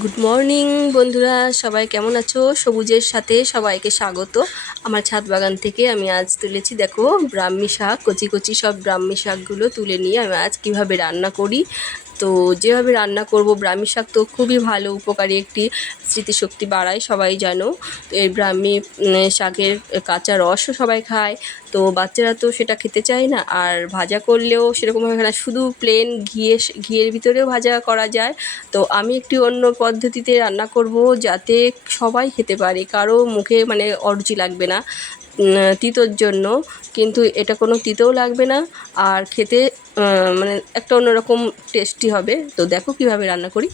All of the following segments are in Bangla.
গুড মর্নিং বন্ধুরা। সবাই কেমন আছো? সবুজের সাথে সবাইকে স্বাগত। আমার ছাদ বাগান থেকে আমি আজ তুলেছি, দেখো, ব্রাহ্মী শাক, কচি কচি সব ব্রাহ্মী শাকগুলো তুলে নিয়ে আমি আজ কীভাবে রান্না করি তো যেভাবে রান্না করব ব্রাহ্মী শাক তো খুবই ভালো, উপকারী একটি স্মৃতিশক্তি বাড়ায় সবাই জানো। এই ব্রাহ্মী শাকের কাঁচা রসও সবাই খায়। তো বাচ্চারা তো সেটা খেতে চায় না, আর ভাজা করলেও সেরকমভাবে না, শুধু প্লেন ঘিয়ে, ঘিয়ের ভিতরেও ভাজা করা যায়। তো আমি একটি অন্য পদ্ধতিতে রান্না করব যাতে সবাই খেতে পারে, কারও মুখে মানে অরুচি লাগবে না। তিতোর জন্য। কিন্তু এটা কোনো তিতেও লাগবে না। আর খেতে মানে একটা অন্যরকম টেস্টি হবে। তো দেখো কীভাবে রান্না করি।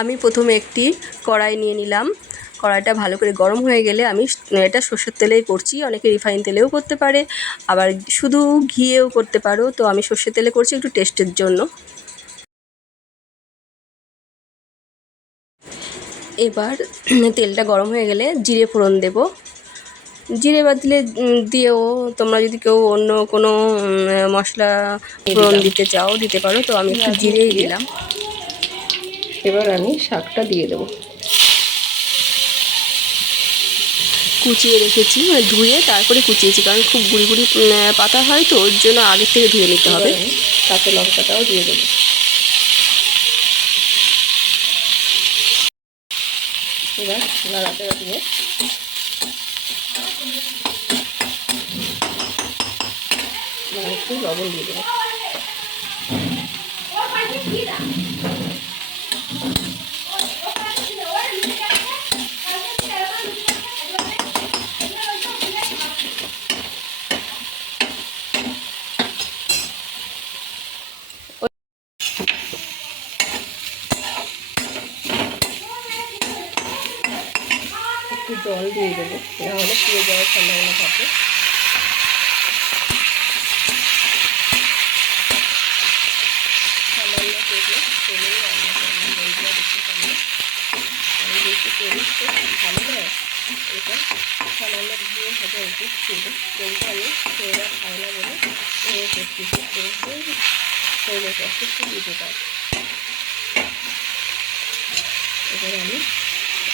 আমি প্রথমে একটি কড়াই নিয়ে নিলাম। কড়াইটা ভালো করে গরম হয়ে গেলে আমি এটা সর্ষের তেলেই করছি। অনেকে রিফাইন তেলেও করতে পারে। আবার শুধু ঘিয়েও করতে পারো। তো আমি সর্ষের তেলে করছি একটু টেস্টের জন্য। এবার তেলটা গরম হয়ে গেলে জিরে ফোড়ন দেব। জিরে বাদ দিলে দিয়েও তোমরা যদি কেউ অন্য কোনো মশলা ফোড়ন দিতে চাও দিতে পারো তো আমি একটু জিরেই দিলাম। এবার আমি শাকটা দিয়ে দেবো। কুচিয়ে রেখেছি মানে ধুয়ে তারপরে কুচিয়েছি কারণ খুব গুড়ি গুড়ি পাতা হয় তো ওর জন্য আগের থেকে ধুয়ে নিতে হবে। কাঁচা লঙ্কাটাও দিয়ে দেবো। এবার নাড়াচাড়া দিয়ে এবার একটু লবণ দিয়ে দেবো একটু জল দিয়ে দেবো। নাহলে পুড়ে যাওয়ার সম্ভাবনা থাকে সামান্য রান্না করলাম আমি ভালো এটা সামান্য ছিল। কিন্তু আমি খাই না বলে উপকার এবার আমি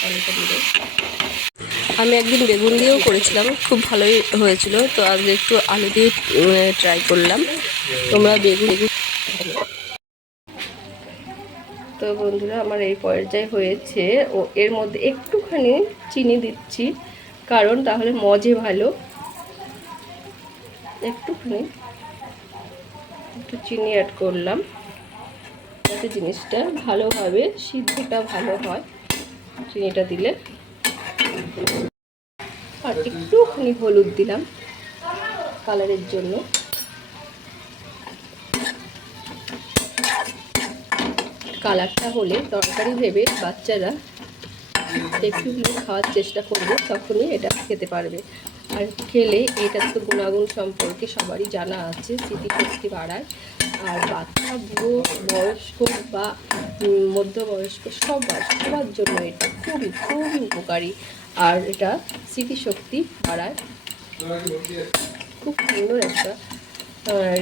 আলুটা দিয়ে আমি একদিন বেগুন দিয়েও করেছিলাম, খুব ভালোই হয়েছিল। তো আজকে একটু আলু দিয়ে ট্রাই করলাম। তোমরা বেগুন বেগুন তো বন্ধুরা, আমার এই পর্যায়ে হয়েছে। ও, এর মধ্যে একটুখানি চিনি দিচ্ছি, কারণ তাহলে মজে ভালো। একটুখানি একটু চিনি অ্যাড করলাম, যাতে জিনিসটা ভালোভাবে, সিদ্ধটা ভালো হয়। চিনিটা দিলে একটুখানি হলুদ দিলাম কালারের জন্য। কালারটা হলে তরকারি ভেবে বাচ্চারা একটু খাওয়ার চেষ্টা করবে, তখনই এটা খেতে পারবে। আর খেলে এটা তো গুণাগুণ সম্পর্কে সবারই জানা আছে, স্মৃতিশক্তি বাড়ায়। আর বাচ্চা, বুড়ো, বয়স্ক বা মধ্যবয়স্ক সবার সবার জন্য এটা খুবই খুবই উপকারী। আর এটা স্মৃতিশক্তি বাড়ায়। খুব সুন্দর একটা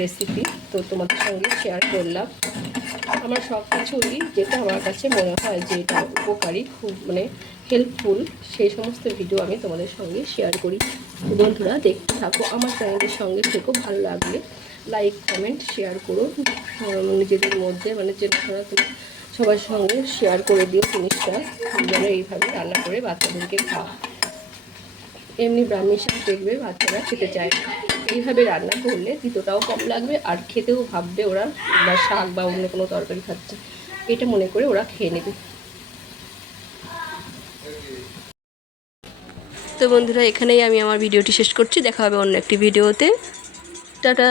রেসিপি তো তোমাদের সঙ্গে শেয়ার করলাম। আমার সব কিছুই যেটা আমার কাছে মনে হয় যে এটা উপকারী, খুব মানে হেল্পফুল সেই সমস্ত ভিডিও আমি তোমাদের সঙ্গে শেয়ার করি। বন্ধুরা, দেখতে থাকো, আমার চ্যানেলের সঙ্গে থেকেও ভালো লাগলে। লাইক কমেন্ট শেয়ার করো নিজেদের মধ্যে মানে যে তোমরা তো সবার সঙ্গে শেয়ার করে দিও জিনিসটা। যেন এইভাবে রান্না করে বাচ্চাদেরকে খাওয়া এমনি ব্রাহ্মী শাক দেখবে, বাচ্চারা খেতে চায় এইভাবে রান্না করলে তিতোটাও কম লাগবে, আর খেতেও ভাববে ওরা বা শাক বা অন্য কোনো তরকারি খাচ্ছে। এটা মনে করে ওরা খেয়ে নেবে। তো বন্ধুরা, এখানেই আমি আমার ভিডিওটি শেষ করছি। দেখা হবে অন্য একটি ভিডিওতে। টাটা!